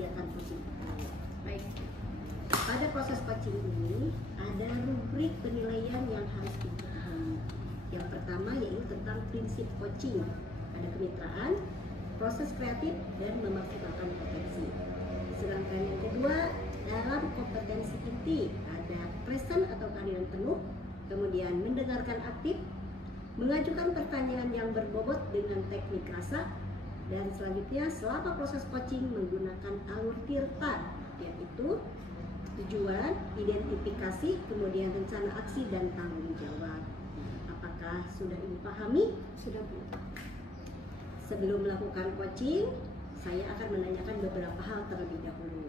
kegiatan coaching itu. Baik. Pada proses coaching ini ada rubrik penilaian yang harus dipahami. Yang pertama yaitu tentang prinsip coaching. Ada kemitraan, proses kreatif, dan memaksimalkan potensi. Sedangkan yang kedua, dalam kompetensi inti ada present atau kehadiran penuh, kemudian mendengarkan aktif, mengajukan pertanyaan yang berbobot dengan teknik rasa, dan selanjutnya selama proses coaching menggunakan alur tirta, yaitu tujuan, identifikasi, kemudian rencana aksi dan tanggung jawab. Apakah sudah Ibu pahami? Sudah, Bu. Sebelum melakukan coaching, saya akan menanyakan beberapa hal terlebih dahulu.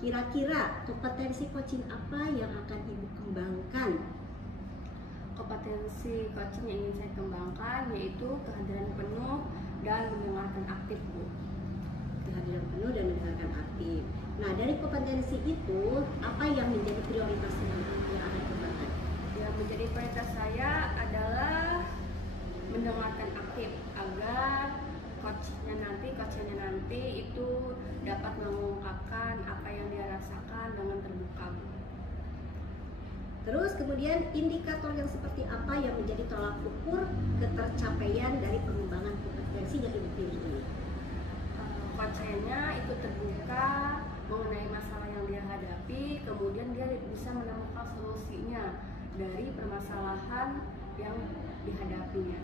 Kira-kira kompetensi coaching apa yang akan Ibu kembangkan? Kompetensi coaching yang ingin saya kembangkan yaitu kehadiran penuh dan mendengarkan aktif, Bu. Kehadiran penuh dan mendengarkan aktif. Nah, dari kompetensi itu, apa yang menjadi prioritas yang akan dikembangkan? Yang menjadi prioritas saya adalah mendengarkan aktif agar coachnya nanti itu dapat mengungkapkan apa yang dia rasakan dengan terbuka. Terus kemudian indikator yang seperti apa yang menjadi tolak ukur ketercapaian dari pengembangan kompetensi yang Ibu pilih ini? Coachnya itu terbuka mengenai masalah yang dia hadapi, kemudian dia bisa menemukan solusinya dari permasalahan yang dihadapinya.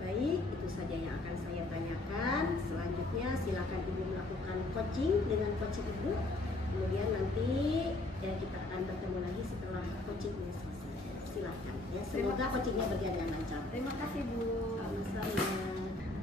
Baik, itu saja yang akan saya tanyakan. Selanjutnya silakan Ibu melakukan coaching dengan coach Ibu. Kemudian nanti kita akan bertemu lagi setelah coaching ini selesai. Silakan ya. Semoga coachingnya berjalan dengan lancar. Terima kasih, Bu. Sama-sama.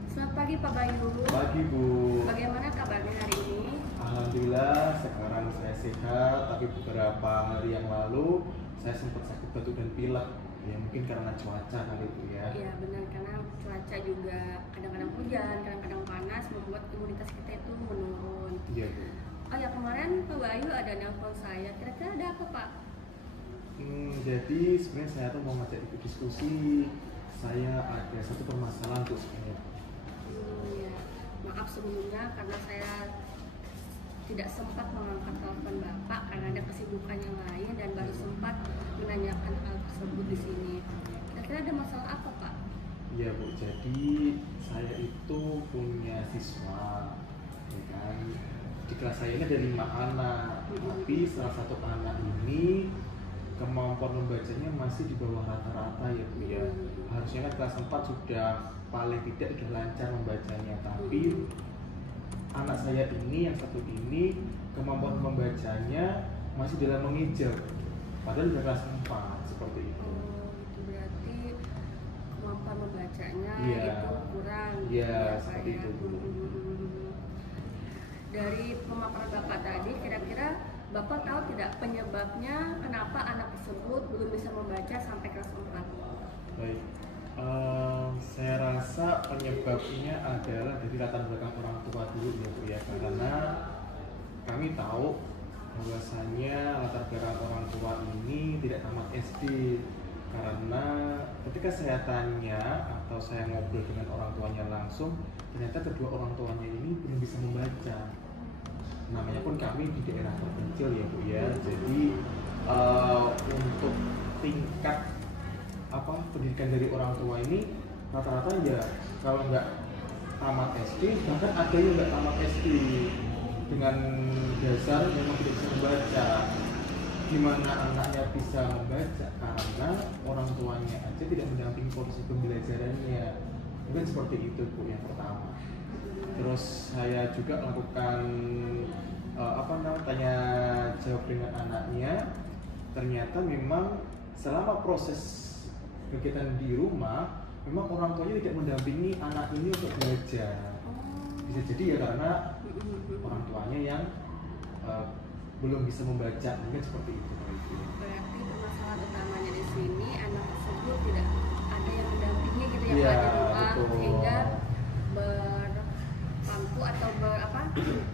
Selamat pagi, Pak Bayu. Pagi, Bu. Bagaimana kabarnya hari ini? Alhamdulillah sekarang saya sehat, tapi beberapa hari yang lalu saya sempat sakit batuk dan pilek. Ya mungkin karena cuaca kali itu ya. Iya benar, karena cuaca juga kadang-kadang hujan, kadang-kadang panas membuat imunitas kita itu menurun. Iya, Bu. Oh ya, kemarin Pak Bayu ada nelpon saya. Kira-kira ada apa, Pak? Jadi sebenarnya saya tuh mau ngajak ikut diskusi. Saya ada satu permasalahan tuh sebenarnya. Ya. Maaf sebelumnya karena saya tidak sempat mengangkat telepon Bapak karena ada kesibukan yang lain dan baru sempat menanyakan hal tersebut di sini. Kira-kira ada masalah apa, Pak? Iya, Bu. Jadi saya itu punya siswa, ya kan. Di kelas saya ini ada 5 anak, tapi salah satu anak ini kemampuan membacanya masih di bawah rata-rata ya, Bu ya. Harusnya kan kelas 4 sudah paling tidak sudah lancar membacanya, tapi anak saya ini yang satu ini kemampuan membacanya masih dalam mengejar, padahal sudah kelas 4 seperti itu. Itu berarti kemampuan membacanya Iya. itu kurang. Iya, Pak, seperti ya? itu, Bu. Dari pemaparan Bapak tadi, kira-kira Bapak tahu tidak penyebabnya kenapa anak tersebut belum bisa membaca sampai kelas 4? Baik, saya rasa penyebabnya adalah dari latar belakang orang tua dulu ya, Bu ya, karena kami tahu bahwasanya latar belakang orang tua ini tidak tamat SD. Karena ketika saya tanya atau saya ngobrol dengan orang tuanya langsung, ternyata kedua orang tuanya ini belum bisa membaca. Namanya pun kami di daerah terpencil ya, Bu ya. Jadi untuk tingkat pendidikan dari orang tua ini rata-rata ya kalau nggak tamat SD, bahkan ada yang nggak tamat SD dengan dasar memang tidak bisa membaca. Gimana anaknya bisa membaca? Karena orang tuanya aja tidak mendampingi proses pembelajarannya. Mungkin seperti itu, Bu, yang pertama. Terus saya juga melakukan tanya jawab dengan anaknya. Ternyata memang selama proses kegiatan di rumah, memang orang tuanya tidak mendampingi anak ini untuk belajar. Bisa jadi ya karena orang tuanya yang belum bisa membaca, mungkin seperti itu. Berarti permasalahan utamanya di sini anak tersebut tidak ada yang mendampingi gitu ya, Iya, Pak, di rumah, betul. sehingga berpampu atau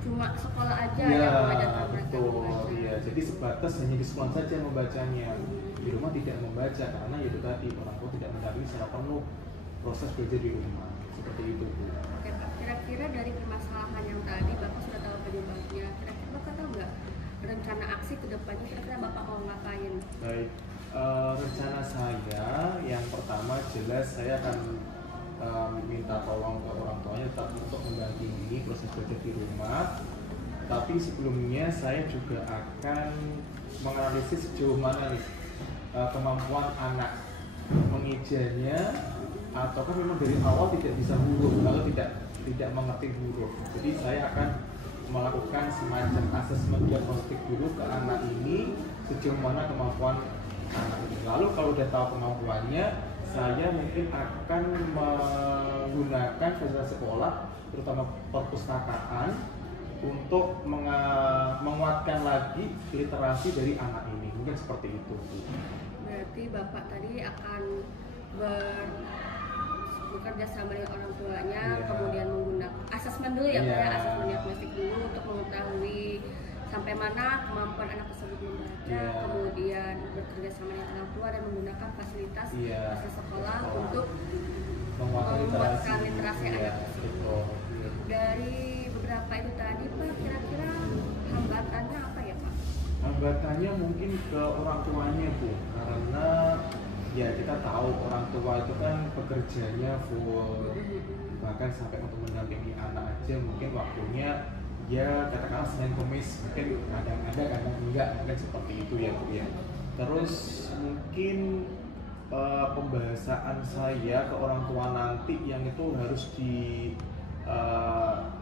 cuma sekolah aja Iya, yang mengajarkan mereka betul. membaca. Iya, jadi sebatas hanya di sekolah saja membacanya. Di rumah tidak membaca karena itu tadi orang tua tidak mendampingi secara penuh proses belajar di rumah. Seperti itu, Bu. Oke, Pak. Kira-kira dari permasalahan yang tadi Bapak sudah tahu tolong ke orang tuanya tetap untuk mendampingi proses belajar di rumah. Tapi sebelumnya saya juga akan menganalisis sejauh mana nih kemampuan anak mengejanya, ataukah memang dari awal tidak bisa huruf atau tidak mengerti huruf. Jadi saya akan melakukan semacam asesmen diagnostik dulu ke anak ini sejauh mana kemampuan anak ini. Lalu kalau udah tahu kemampuannya, saya mungkin akan menggunakan fasilitas sekolah, terutama perpustakaan, untuk menguatkan lagi literasi dari anak ini. Mungkin seperti itu. Berarti Bapak tadi akan bekerja sama dengan orang tuanya, kemudian menggunakan asesmen dulu ya, Pak, asesmen diagnostik dulu untuk mengetahui sampai mana kemampuan anak tersebut membaca, kemudian bekerja sama dengan orang tua dan menggunakan fasilitas sekolah untuk menguatkan literasi anak tersebut. Dari beberapa itu tadi, Pak, kira-kira hambatannya apa ya, Pak? Hambatannya mungkin ke orang tuanya, Bu, karena ya kita tahu orang tua itu kan pekerjaannya full, bahkan sampai untuk mendampingi anak aja mungkin waktunya ya katakanlah Senin Kamis, mungkin kadang ada kadang enggak, mungkin seperti itu ya, Bu ya. Terus mungkin pembahasan saya ke orang tua nanti yang itu harus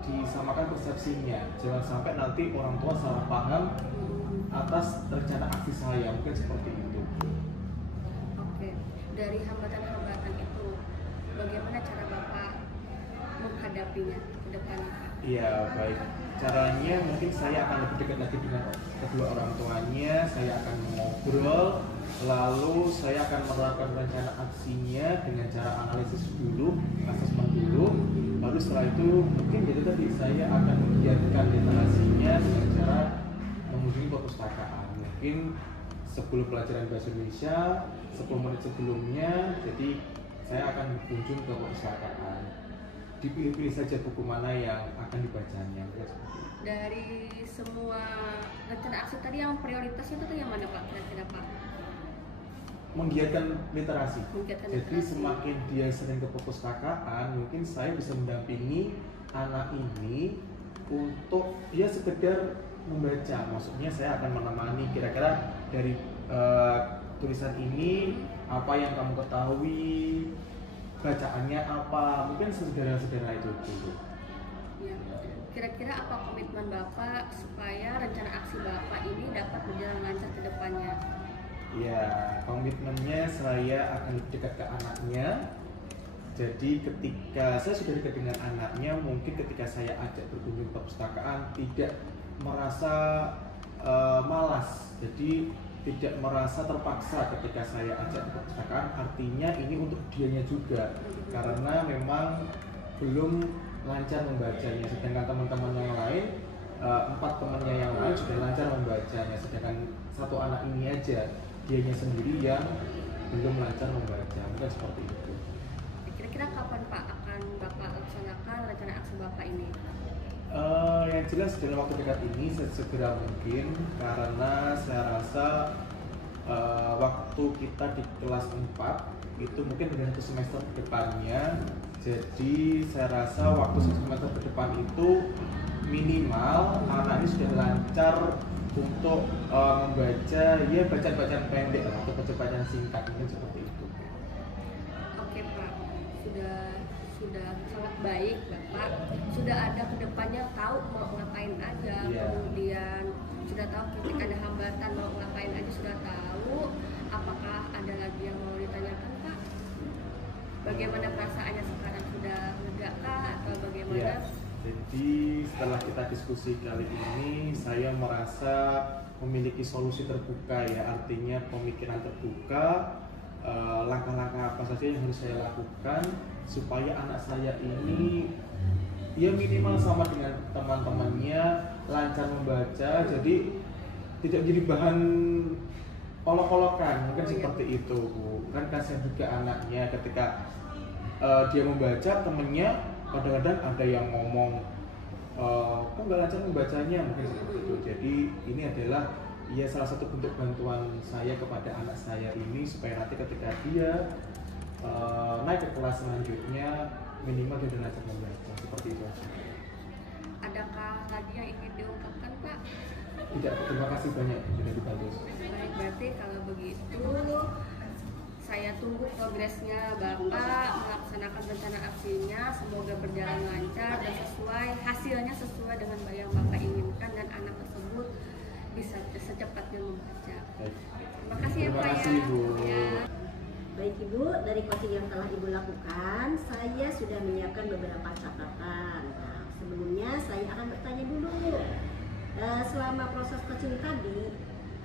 disamakan persepsinya, jangan sampai nanti orang tua salah paham atas rencana aksi saya, mungkin seperti itu. Oke, dari hambatan-hambatan itu bagaimana cara Bapak menghadapinya ke depannya, Pak? Iya, baik. Caranya mungkin saya akan lebih dekat lagi dengan kedua orang tuanya, saya akan mengobrol, lalu saya akan menerapkan rencana aksinya dengan cara analisis dulu, asesmen dulu. Baru setelah itu mungkin jadi tadi saya akan menggiatkan literasinya dengan cara mengunjungi perpustakaan. Mungkin sebelum pelajaran bahasa Indonesia 10 menit sebelumnya, jadi saya akan berkunjung ke perpustakaan. Dipilih-pilih saja buku mana yang akan dibacanya. Dari semua rencana aksi tadi yang prioritas itu tuh yang mana, Pak, kira-kira, Pak? Menggiatkan literasi. Jadi literasi. semakin dia sering ke perpustakaan, mungkin saya bisa mendampingi anak ini untuk dia sekedar membaca. Maksudnya saya akan menemani kira-kira dari tulisan ini apa yang kamu ketahui, bacaannya apa, mungkin sederhana-sederhana itu dulu. Ya. Kira-kira apa komitmen Bapak supaya rencana aksi Bapak ini dapat berjalan lancar ke depannya? Ya, komitmennya saya akan dekat ke anaknya. Jadi ketika saya sudah dekat dengan anaknya, mungkin ketika saya ajak berkunjung ke perpustakaan tidak merasa malas. Jadi tidak merasa terpaksa ketika saya ajak ke perpustakaan. Artinya ini untuk dianya juga, karena memang belum lancar membacanya. Sedangkan teman-teman yang lain, 4 temannya yang lain sudah lancar membacanya. Sedangkan satu anak ini aja, dianya sendiri yang belum lancar membaca. Mungkin seperti itu. Kira-kira kapan, Pak, akan Bapak laksanakan rencana aksi Bapak ini? Yang jelas dalam waktu dekat ini segera mungkin, karena saya rasa waktu kita di kelas 4 itu mungkin dengan 1 semester ke depannya. Jadi saya rasa waktu 1 semester ke depan itu minimal anak ini sudah lancar untuk membaca ya bacaan-bacaan pendek atau bacaan-bacaan singkat, mungkin seperti itu. Oke, Pak, sudah sangat baik, Bapak. Sudah ada kedepannya, tahu mau ngapain aja, kemudian sudah tahu ketika ada hambatan mau ngapain aja sudah tahu. Apakah ada lagi yang mau ditanyakan, Pak? Bagaimana perasaannya sekarang, sudah lega kah atau bagaimana? Ya. Jadi setelah kita diskusi kali ini, saya merasa memiliki solusi terbuka ya, artinya pemikiran terbuka, langkah-langkah apa saja yang harus saya lakukan supaya anak saya ini ya minimal sama dengan teman-temannya, lancar membaca, jadi tidak jadi bahan olok-olokan, mungkin seperti itu, Bu. Kan kasihan juga anaknya ketika dia membaca, temennya kadang-kadang ada yang ngomong kok nggak lancar membacanya, mungkin seperti itu. Jadi ini adalah ya salah satu bentuk bantuan saya kepada anak saya ini supaya nanti ketika dia naik ke kelas selanjutnya minimal dia udah lancar membaca, seperti itu aja. Adakah lagi yang ingin diungkapkan, Pak? Tidak, terima kasih banyak sudah dibantu. Baik, berarti kalau begitu saya tunggu progresnya Bapak melaksanakan rencana aksinya. Semoga berjalan lancar dan hasilnya sesuai dengan yang Bapak inginkan dan anak tersebut bisa secepatnya membaca. Baik. Terima kasih ya Terima Pak kasih, ya. Ibu. Ya. Baik Ibu, dari coaching yang telah Ibu lakukan, saya sudah menyiapkan beberapa catatan. Nah, sebelumnya saya akan bertanya dulu, selama proses coaching tadi,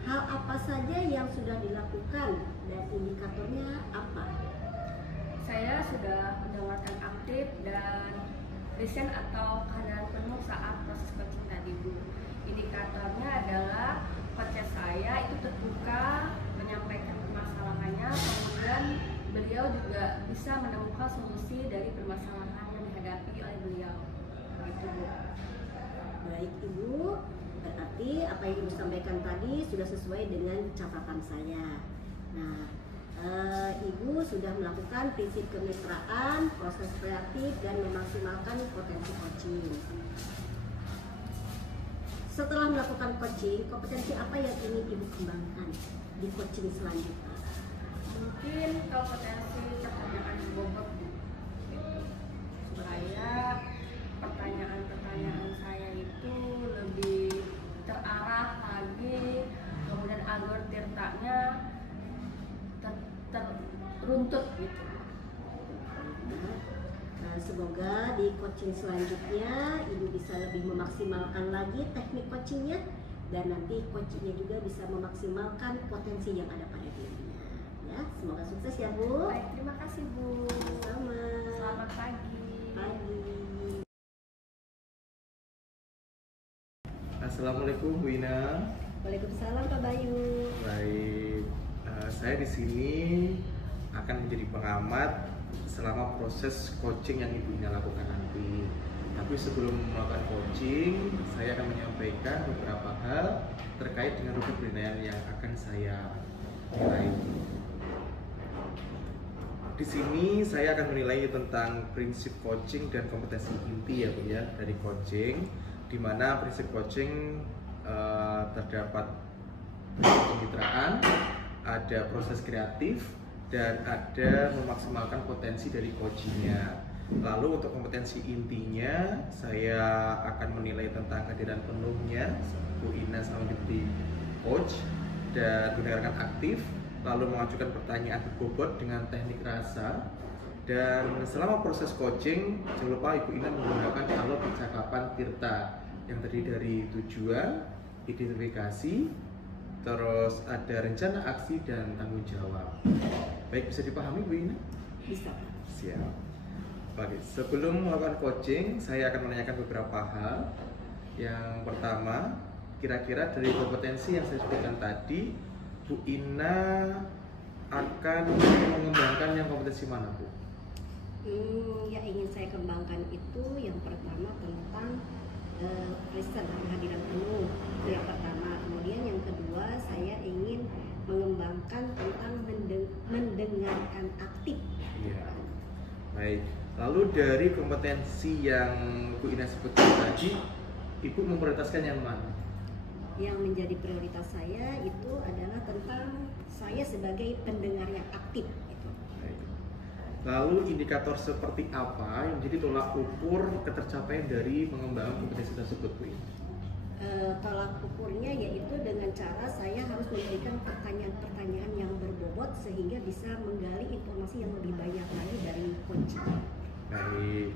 hal apa saja yang sudah dilakukan dan indikatornya apa? Saya sudah mendengarkan aktif dan listen atau kehadiran penuh saat proses coaching tadi, Bu. Indikatornya adalah coach saya itu terbuka menyampaikan permasalahannya, kemudian beliau juga bisa menemukan solusi dari permasalahan yang dihadapi oleh beliau. Gitu, Bu. Baik Ibu, berarti apa yang Ibu sampaikan tadi sudah sesuai dengan catatan saya. Nah, Ibu sudah melakukan prinsip kemitraan, proses kreatif, dan memaksimalkan potensi coaching. Setelah melakukan coaching, kompetensi apa yang ingin Ibu kembangkan di coaching selanjutnya? Mungkin kompetensi pertanyaan bobot, Bu. Gitu. Supaya pertanyaan-pertanyaan saya itu lebih terarah lagi, kemudian agar tirtanya teruntut gitu. Nah, semoga di coaching selanjutnya Ibu bisa lebih memaksimalkan lagi teknik coachingnya, dan nanti coachingnya juga bisa memaksimalkan potensi yang ada pada dirinya. Ya, semoga sukses ya Bu. Baik, terima kasih Bu. Sama. Selamat pagi. Pagi. Assalamualaikum Bu Ina. Waalaikumsalam Pak Bayu. Baik, saya di sini akan menjadi pengamat selama proses coaching yang Ibu Ina lakukan nanti. Tapi sebelum melakukan coaching, saya akan menyampaikan beberapa hal terkait dengan rubrik penilaian yang akan saya nilai. Di sini saya akan menilai tentang prinsip coaching dan kompetensi inti ya Bu ya dari coaching, di mana prinsip coaching terdapat kemitraan, ada proses kreatif, dan ada memaksimalkan potensi dari coachingnya. Lalu untuk kompetensi intinya, saya akan menilai tentang kehadiran penuhnya Bu Ina sama menjadi coach dan mendengarkan aktif, lalu mengajukan pertanyaan berbobot dengan teknik rasa. Dan selama proses coaching, jangan lupa Ibu Ina menggunakan alur percakapan tirta yang terdiri dari tujuan, identifikasi, terus ada rencana aksi dan tanggung jawab. Baik, bisa dipahami Bu Ina? Bisa. Siap. Oke, sebelum melakukan coaching, saya akan menanyakan beberapa hal. Yang pertama, kira-kira dari kompetensi yang saya sebutkan tadi, Bu Ina akan mengembangkan yang kompetensi mana, Bu? Yang ingin saya kembangkan itu yang pertama tentang riset kehadiran penuh, itu yang pertama. Kemudian yang kedua saya ingin mengembangkan tentang mendengarkan aktif. Iya. Baik. Lalu dari kompetensi yang Bu Ina sebutkan tadi, Ibu memprioritaskan yang mana? Yang menjadi prioritas saya itu adalah tentang saya sebagai pendengar yang aktif. Itu. Baik. Lalu indikator seperti apa yang menjadi tolak ukur ketercapaian dari pengembangan kompetensi tersebut, Bu Ina? Tolak ukurnya yaitu dengan cara saya harus memberikan pertanyaan-pertanyaan yang berbobot sehingga bisa menggali informasi yang lebih banyak lagi dari coaching. Baik,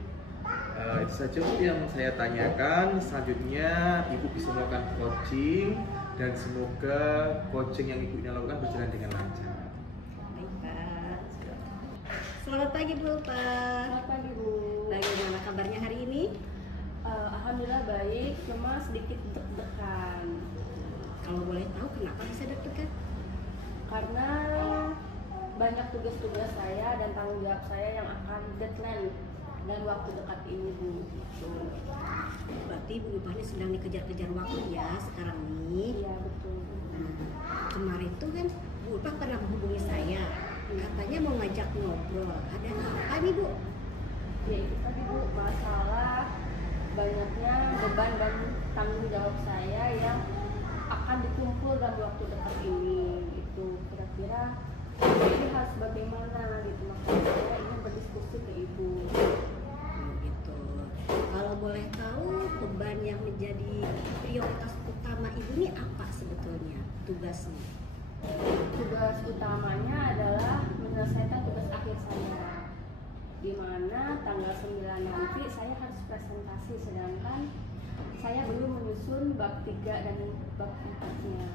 itu saja Bu yang saya tanyakan. Selanjutnya Ibu bisa melakukan coaching dan semoga coaching yang Ibu Ina lakukan berjalan dengan lancar. Baik Pak. Selamat pagi Bu Pak. Selamat pagi Bu. Bagaimana kabarnya hari ini? Alhamdulillah baik, cuma sedikit deg-degan. Kalau boleh tahu kenapa bisa deg-degan? Karena banyak tugas-tugas saya dan tanggung jawab saya yang akan deadline dan waktu dekat ini Bu. Berarti Bu Ipah ini sedang dikejar-kejar waktu ya sekarang ini. Iya betul. Nah, kemarin tuh kan Bu Ipah pernah menghubungi saya, katanya mau ngajak ngobrol. Ada apa nih Bu? Ya itu tadi Bu, masalah banyaknya beban dan tanggung jawab saya yang akan dikumpul dalam waktu dekat ini. Itu kira-kira ini harus bagaimana gitu, makanya saya ingin berdiskusi ke Ibu. Gitu. Kalau boleh tahu beban yang menjadi prioritas utama ibu ini apa sebetulnya tugasnya? Tugas utamanya adalah menyelesaikan tugas akhir saya, di mana tanggal 9 nanti saya harus presentasi, sedangkan saya belum menyusun bab 3 dan bab 4-nya.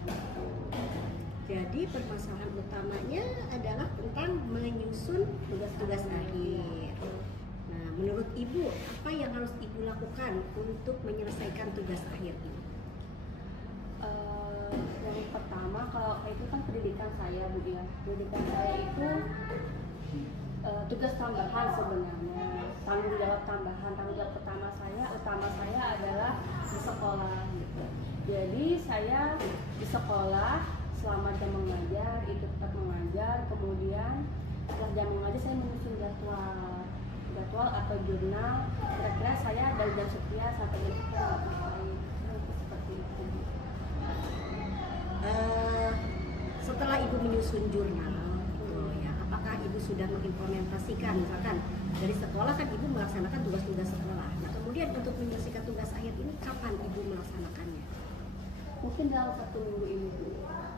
Jadi permasalahan utamanya adalah tentang menyusun tugas-tugas akhir. Nah, menurut ibu apa yang harus ibu lakukan untuk menyelesaikan tugas akhir ini? Yang pertama, kalau itu kan pendidikan saya Bu ya, pendidikan saya itu tugas tambahan sebenarnya, tanggung jawab tambahan. Tanggung jawab utama saya adalah di sekolah gitu. Jadi saya di sekolah selama jam mengajar itu tetap mengajar, kemudian setelah jam mengajar saya menyusun jadwal atau jurnal, kira-kira saya dari jam sekian sampai jam sekian ngapain, seperti itu. Setelah ibu menyusun jurnal, ya, apakah ibu sudah mengimplementasikan, misalkan dari sekolah kan ibu melaksanakan tugas-tugas sekolah. Nah, kemudian untuk menyelesaikan tugas akhir ini kapan ibu melaksanakannya? Mungkin dalam 1 minggu ini Bu.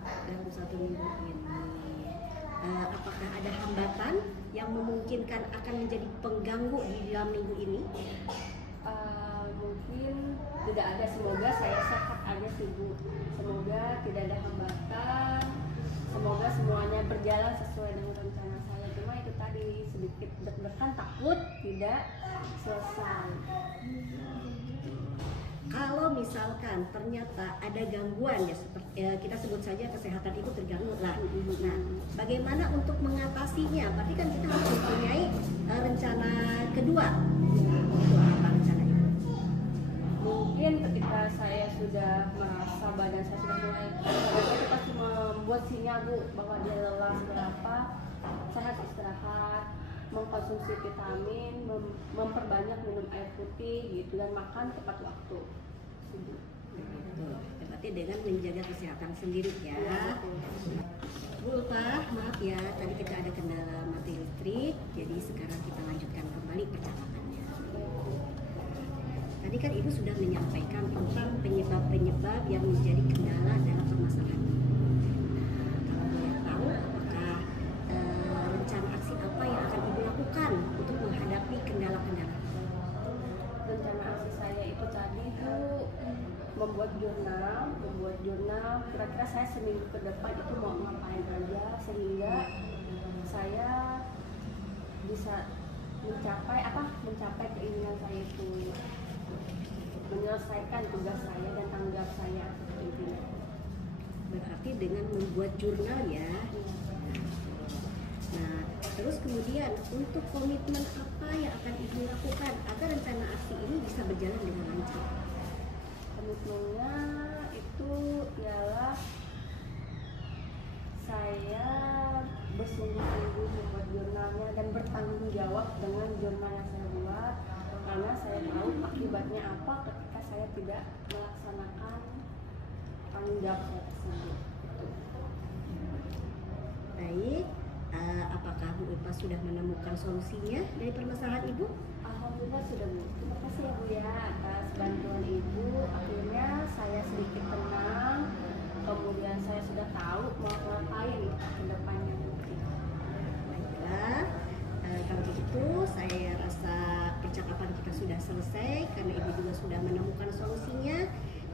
Dalam 1 minggu ini. Apakah ada hambatan yang memungkinkan akan menjadi pengganggu di dalam minggu ini? Mungkin tidak ada, semoga saya sehat aja sih Bu. Semoga tidak ada hambatan, semoga semuanya berjalan sesuai dengan rencana saya. Cuma itu tadi sedikit deg-degan, takut tidak selesai. Kalau misalkan ternyata ada gangguan ya, seperti kita sebut saja kesehatan itu terganggu lah. Nah, bagaimana untuk mengatasinya? Berarti kan kita harus mempunyai rencana kedua. Itu apa rencana itu? Mungkin ketika saya sudah merasa badan saya sudah mulai, saya pasti membuat sinyal Bu bahwa dia lelah berapa, saya harus istirahat, mengkonsumsi vitamin, memperbanyak minum air putih gitu, dan makan tepat waktu. Berarti dengan menjaga kesehatan sendiri ya. Bu Ulfa, maaf ya, tadi kita ada kendala mati listrik, jadi sekarang kita lanjutkan kembali percakapannya. Tadi kan ibu sudah menyampaikan tentang penyebab-penyebab yang menjadi kendala dalam permasalahan ini. Kalau boleh tahu, apakah rencana aksi apa yang akan ibu lakukan untuk menghadapi kendala-kendala? Rencana aksi saya itu tadi Bu, membuat jurnal. Kira-kira saya seminggu ke depan itu mau ngapain aja sehingga saya bisa mencapai keinginan saya itu, menyelesaikan tugas saya dan tanggung jawab saya seperti itu. Berarti dengan membuat jurnal ya. Nah, terus kemudian untuk komitmen apa yang akan ibu lakukan agar rencana aksi ini bisa berjalan dengan lancar? Komitmennya itu ialah saya bersungguh-sungguh membuat jurnalnya dan bertanggung jawab dengan jurnal yang saya buat, karena saya tahu akibatnya apa ketika saya tidak melaksanakan tanggung jawab saya tersebut. Baik, apakah Bu Ulfa sudah menemukan solusinya dari permasalahan ibu? Alhamdulillah sudah Bu. Terima kasih ya Bu ya atas bantuan Ibu. Akhirnya saya sedikit tenang. Kemudian saya sudah tahu mau ngapain ke depannya. Baiklah, kalau begitu saya rasa percakapan kita sudah selesai karena ibu juga sudah menemukan solusinya.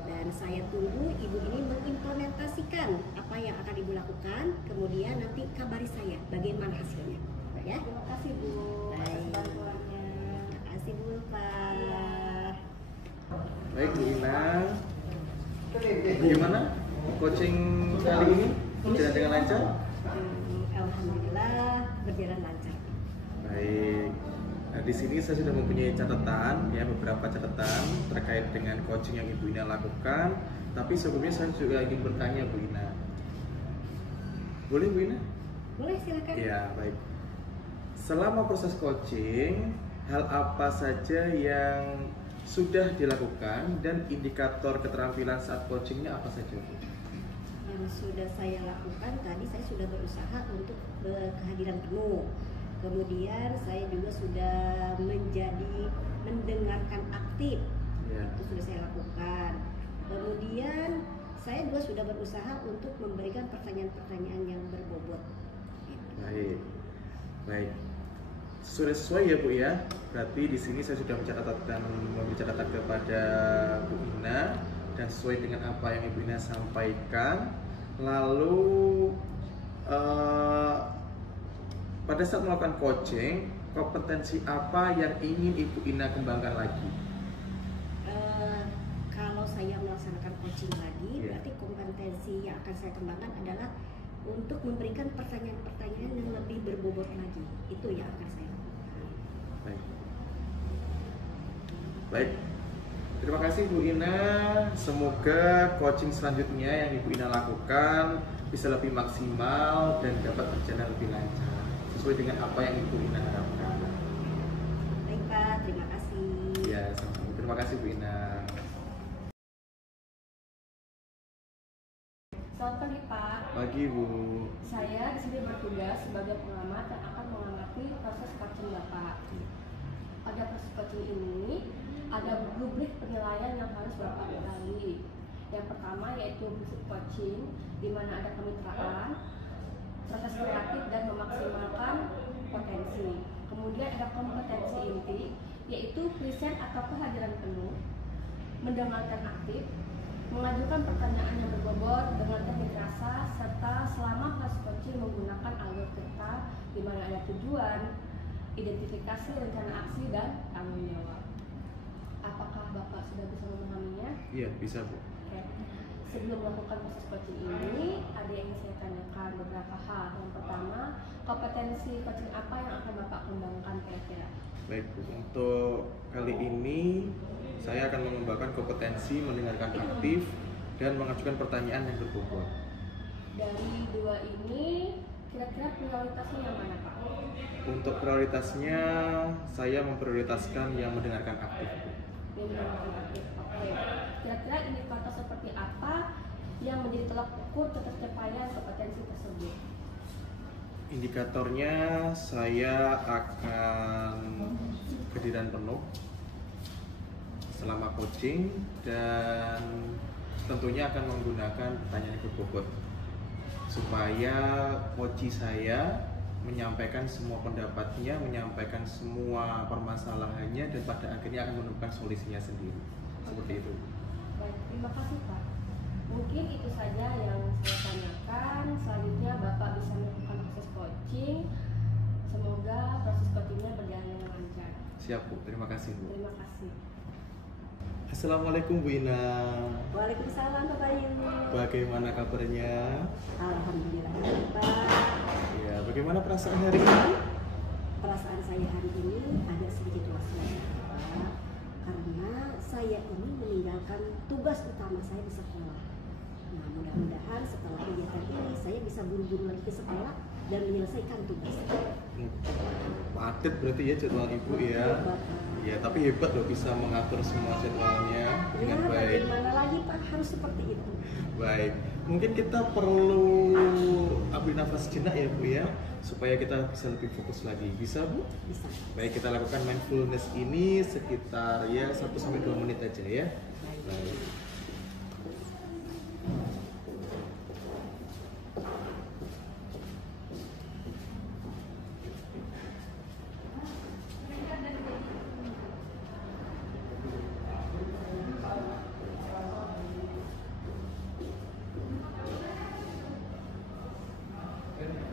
Dan saya tunggu ibu ini mengimplementasikan apa yang akan ibu lakukan. Kemudian nanti kabari saya bagaimana hasilnya. Ya. Terima kasih Bu atas bantuannya. Terima kasih Bu Ulfa. Baik Bu Ina, bagaimana coaching kali ini berjalan dengan lancar? Alhamdulillah berjalan lancar. Baik. Nah, di sini saya sudah mempunyai catatan, ya, beberapa catatan terkait dengan coaching yang Ibu Ina lakukan. Tapi sebelumnya saya juga ingin bertanya Bu Ina. Boleh Bu Ina? Boleh silakan. Ya, baik. Selama proses coaching, hal apa saja yang sudah dilakukan dan indikator keterampilan saat coachingnya apa saja, Bu? Yang sudah saya lakukan tadi, saya sudah berusaha untuk kehadiran penuh. Kemudian saya juga sudah menjadi mendengarkan aktif, Ya. itu sudah saya lakukan. Kemudian saya juga sudah berusaha untuk memberikan pertanyaan-pertanyaan yang berbobot. Baik, baik. Sudah sesuai ya Bu ya. Berarti di sini saya sudah memberi catatan kepada Bu Ina dan sesuai dengan apa yang Ibu Ina sampaikan. Lalu pada saat melakukan coaching, kompetensi apa yang ingin Ibu Ina kembangkan lagi? Kalau saya melaksanakan coaching lagi, Ya. berarti kompetensi yang akan saya kembangkan adalah untuk memberikan pertanyaan-pertanyaan yang lebih berbobot lagi. Itu yang akan saya lakukan. Baik. Baik. Terima kasih Bu Ina. Semoga coaching selanjutnya yang Ibu Ina lakukan bisa lebih maksimal dan dapat berjalan lebih lancar sesuai dengan apa yang Ibu Ina harapkan. Baik Pak, terima kasih. Ya, sama-sama. Terima kasih Bu Ina. Selamat pagi Pak. Pagi Bu. Saya di sini bertugas sebagai pengamat yang akan mengamati proses coaching Bapak. Pada proses coaching ini ada rubrik penilaian yang harus Bapak lalui. Yang pertama yaitu prinsip coaching, di mana ada kemitraan, proses kreatif dan memaksimalkan potensi. Kemudian ada kompetensi inti, yaitu present atau kehadiran penuh, mendengarkan aktif, mengajukan pertanyaan yang berbobot dengan teknik rasa, serta selama proses coaching menggunakan alur cerita di mana ada tujuan, identifikasi rencana aksi, dan tanggung jawab. Apakah Bapak sudah bisa memahaminya? Iya, bisa Bu. Oke. Sebelum melakukan proses coaching ini, ada yang ingin saya tanyakan beberapa hal. Yang pertama, kompetensi coaching apa yang akan Bapak kembangkan kira-kira? Baik Bu, untuk kali ini saya akan mengembangkan kompetensi mendengarkan aktif dan mengajukan pertanyaan yang berbobot. Dari dua ini, kira-kira prioritasnya yang mana Pak? Untuk prioritasnya, saya memprioritaskan yang mendengarkan aktif. Yang mendengarkan aktif. Oke. Kira-kira indikator seperti apa yang menjadi tolak ukur tercapaian kompetensi tersebut? Indikatornya saya akan kehadiran penuh selama coaching dan tentunya akan menggunakan pertanyaan yang berbobot supaya coach saya menyampaikan semua pendapatnya, menyampaikan semua permasalahannya dan pada akhirnya akan menemukan solusinya sendiri. Seperti itu. Baik, terima kasih Pak. Mungkin itu saja yang saya tanyakan. Selanjutnya Bapak bisa melakukan proses coaching. Semoga proses coachingnya berjalan dengan lancar. Siap Bu, terima kasih Bu. Terima kasih. Assalamualaikum Bu Ina. Waalaikumsalam Pak Bayu. Bagaimana kabarnya? Alhamdulillah Pak. Ya, bagaimana perasaan hari ini? Perasaan saya hari ini ada sedikit was-was Pak, karena saya ini meninggalkan tugas utama saya di sekolah. Nah, mudah-mudahan setelah kegiatan ini saya bisa buru-buru lagi ke sekolah dan menyelesaikan tugas. Padat berarti ya jadwal Ibu ya. Ya, tapi hebat loh bisa mengatur semua jadwalnya dengan baik. Bagaimana lagi Pak, harus seperti itu. Baik, mungkin kita perlu ambil nafas jenak ya Bu ya, supaya kita bisa lebih fokus lagi. Bisa Bu? Bisa. Baik, kita lakukan mindfulness ini sekitar ya 1-2 menit aja ya. Baik.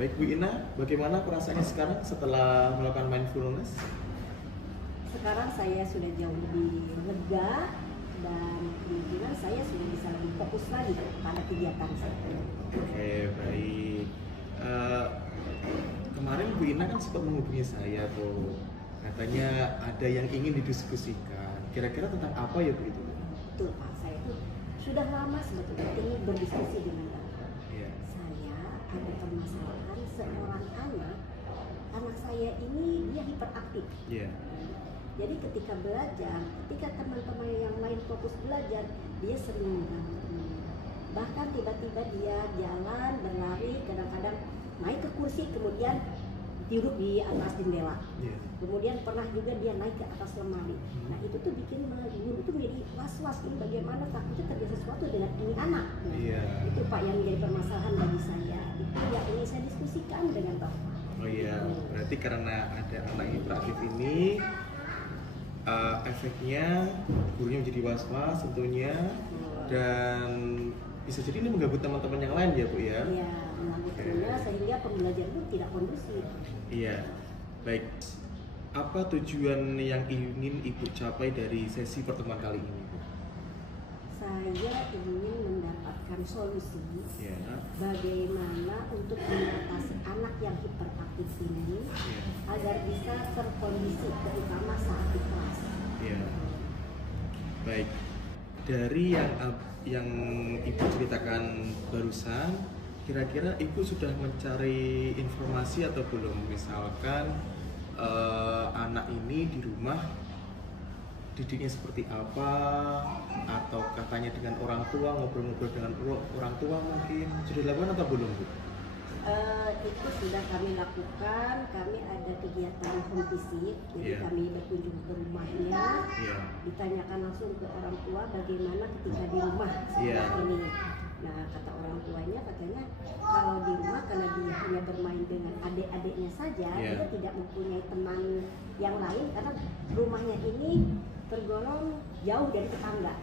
Baik Bu Ina, bagaimana perasaannya sekarang setelah melakukan mindfulness? Sekarang saya sudah jauh lebih lega dan kemungkinan saya sudah bisa lebih fokus lagi pada kegiatan saya. Oke, baik. Kemarin Bu Ina kan sempat menghubungi saya tuh, katanya ada yang ingin didiskusikan. Kira-kira tentang apa ya Bu itu? Betul Pak, saya itu sudah lama sebetulnya ingin berdiskusi dengan Bapak. Iya. Saya ada permasalahan seorang anak saya ini dia hiperaktif. Iya. Jadi ketika belajar, ketika teman-teman yang lain fokus belajar, dia sering mengganggu temannya. Bahkan tiba-tiba dia jalan, berlari, kadang-kadang naik ke kursi, kemudian duduk di atas jendela. Kemudian pernah juga dia naik ke atas lemari. Nah itu tuh bikin guru tuh menjadi was-was, ini bagaimana takutnya terjadi sesuatu dengan ini anak. Itu Pak yang menjadi permasalahan bagi saya. Itu yang ingin saya diskusikan dengan Bapak. Oh iya, berarti karena ada anak hiperaktif ini, efeknya gurunya menjadi was-was tentunya, dan bisa jadi ini mengganggu teman-teman yang lain ya Bu ya? Iya, mengganggu gurunya sehingga pembelajaran itu tidak kondusif. Iya, baik. Apa tujuan yang ingin Ibu capai dari sesi pertemuan kali ini? Saya ingin mendapatkan solusi bagaimana untuk mengatasi anak yang hiperaktif ini agar bisa terkondisi, terutama saat di kelas. Baik. Dari yang Ibu ceritakan barusan, kira-kira Ibu sudah mencari informasi atau belum? Misalkan anak ini di rumah didiknya seperti apa, atau katanya dengan orang tua, ngobrol-ngobrol dengan orang tua mungkin sudah dilakukan atau belum Bu? Itu sudah kami lakukan. Kami ada kegiatan home visit, jadi kami berkunjung ke rumahnya, ditanyakan langsung ke orang tua bagaimana ketika di rumah seperti ini. Nah kata orang tuanya, katanya kalau di rumah karena dia hanya bermain dengan adik-adiknya saja, dia tidak mempunyai teman yang lain karena rumahnya ini tergolong jauh dari tetangga.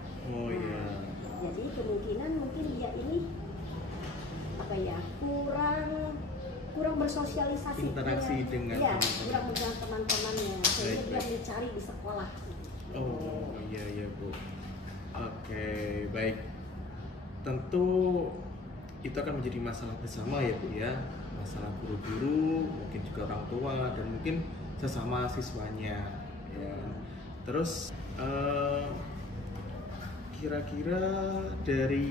Jadi kemungkinan mungkin dia ini kurang bersosialisasi, interaksi dengan teman-teman. Kurang dengan teman-temannya, sehingga dia mencari di sekolah. Iya Bu. Oke, baik. Tentu itu akan menjadi masalah bersama ya Bu ya, masalah guru-guru, mungkin juga orang tua, dan mungkin sesama siswanya ya. Terus kira-kira dari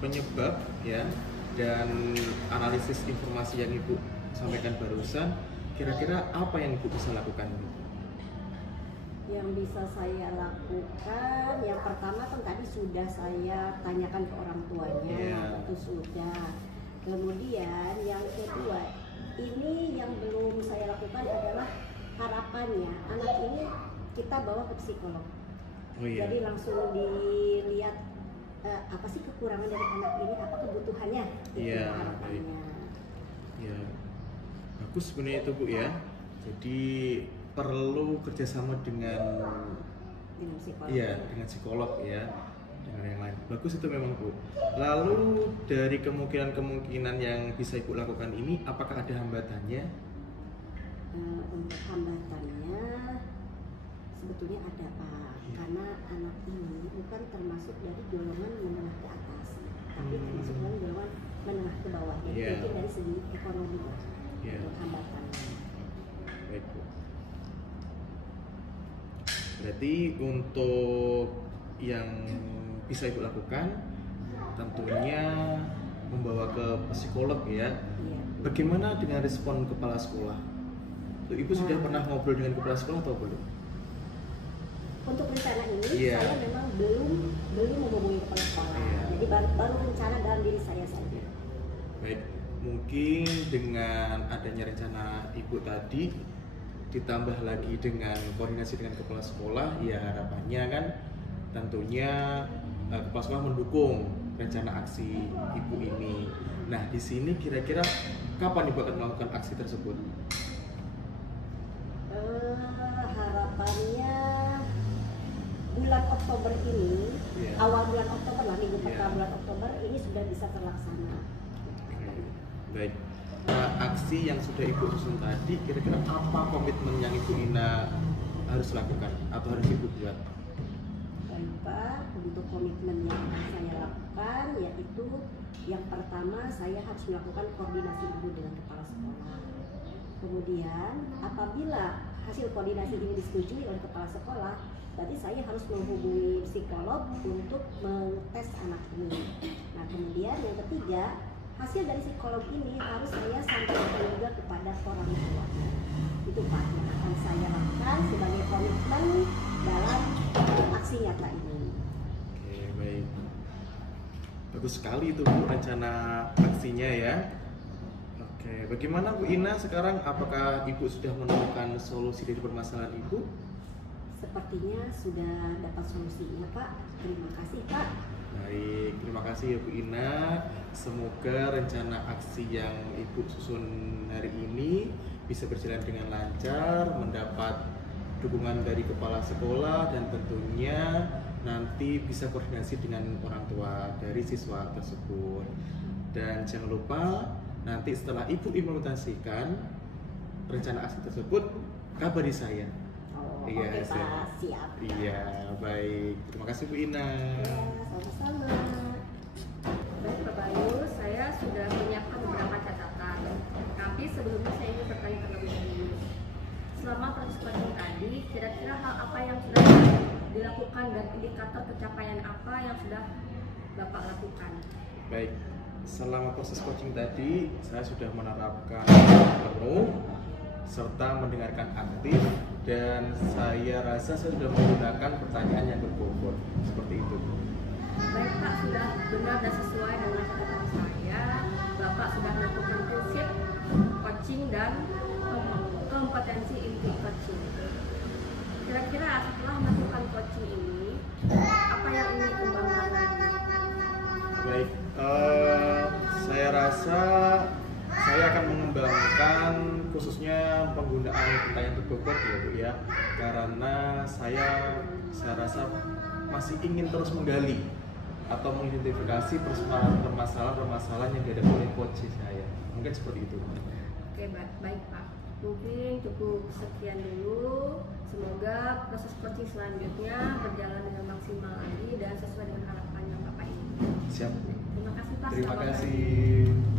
penyebab ya dan analisis informasi yang Ibu sampaikan barusan, kira-kira apa yang Ibu bisa lakukan? Yang bisa saya lakukan, yang pertama kan tadi sudah saya tanyakan ke orang tuanya, itu sudah. Kemudian yang kedua, ini yang belum saya lakukan adalah harapannya anak ini kita bawa ke psikolog. Jadi langsung dilihat apa sih kekurangan dari anak ini, apa kebutuhannya, harapannya. Bagus sebenarnya itu Bu ya. Jadi perlu kerjasama dengan psikolog. Dengan psikolog ya, dengan yang lain. Bagus itu memang Bu. Lalu dari kemungkinan yang bisa Ibu lakukan ini, apakah ada hambatannya? Untuk hambatannya sebetulnya ada Pak, karena anak ini bukan termasuk dari golongan menengah ke atas, tapi termasuk dalam golongan menengah ke bawah. Jadi mungkin dari segi ekonomi untuk hambatannya. Baik Bu. Berarti untuk yang bisa Ibu lakukan tentunya membawa ke psikolog ya. Bagaimana dengan respon kepala sekolah? Ibu sudah pernah ngobrol dengan kepala sekolah atau belum? Untuk rencana ini saya memang belum menghubungi kepala sekolah. Jadi baru rencana dalam diri saya saja. Baik, mungkin dengan adanya rencana Ibu tadi ditambah lagi dengan koordinasi dengan kepala sekolah, ya harapannya kan tentunya kepala sekolah mendukung rencana aksi Ibu ini. Nah, di sini kira-kira kapan Ibu akan melakukan aksi tersebut? Harapannya bulan Oktober ini, awal bulan Oktober lah, minggu pertama bulan Oktober ini sudah bisa terlaksana. Baik. Aksi yang sudah Ibu susun tadi, kira-kira apa komitmen yang Ibu Ina harus lakukan atau harus Ibu buat? Baik Pak, untuk komitmen yang saya lakukan yaitu yang pertama saya harus melakukan koordinasi dulu dengan kepala sekolah. Kemudian apabila hasil koordinasi ini disetujui oleh kepala sekolah, berarti saya harus menghubungi psikolog untuk mengetes anak ini. Nah kemudian yang ketiga, hasil dari psikolog ini harus saya sampaikan juga kepada orang tua. Itu Pak yang akan saya lakukan sebagai komitmen dalam aksi nyata ini. Oke, baik. Bagus sekali itu Bu rencana aksinya ya. Oke, bagaimana Bu Ina sekarang? Apakah Ibu sudah menemukan solusi dari permasalahan Ibu? Sepertinya sudah dapat solusinya Pak. Terima kasih Pak. Baik, terima kasih ya Bu Ina. Semoga rencana aksi yang Ibu susun hari ini bisa berjalan dengan lancar, mendapat dukungan dari kepala sekolah, dan tentunya nanti bisa koordinasi dengan orang tua dari siswa tersebut. Dan jangan lupa nanti setelah Ibu implementasikan rencana aksi tersebut, kabari saya. Oh, Iya, oke Pak, siap. Iya, baik. Terima kasih Bu Ina. Ya, sama-sama. Baik Pak Bayu, saya sudah menyiapkan beberapa catatan. Tapi sebelumnya saya ingin bertanya terlebih dahulu. Selama proses coaching tadi, kira-kira hal apa yang sudah dilakukan dan indikator pencapaian apa yang sudah Bapak lakukan? Baik, selama proses coaching tadi saya sudah menerapkan penuh serta mendengarkan aktif, dan saya rasa saya sudah menggunakan pertanyaan yang berbobot seperti itu. Baik Pak, sudah benar dan sesuai dengan catatan saya. Bapak sudah melakukan prinsip coaching dan kompetensi inti coaching. Kira-kira setelah melakukan coaching ini, apa yang ingin dikembangkan lagi? Baik, saya rasa saya akan mengembangkan khususnya penggunaan pertanyaan berbobot ya Bu ya, karena saya rasa masih ingin terus menggali atau mengidentifikasi permasalahan-permasalahan yang dihadapi oleh coach saya. Mungkin seperti itu. Oke, baik Pak. Mungkin cukup sekian dulu. Semoga proses coaching selanjutnya berjalan dengan maksimal lagi dan sesuai dengan harapan yang Bapak inginkan. Siap. Terima kasih Pak. Terima Selamat pagi. kasih.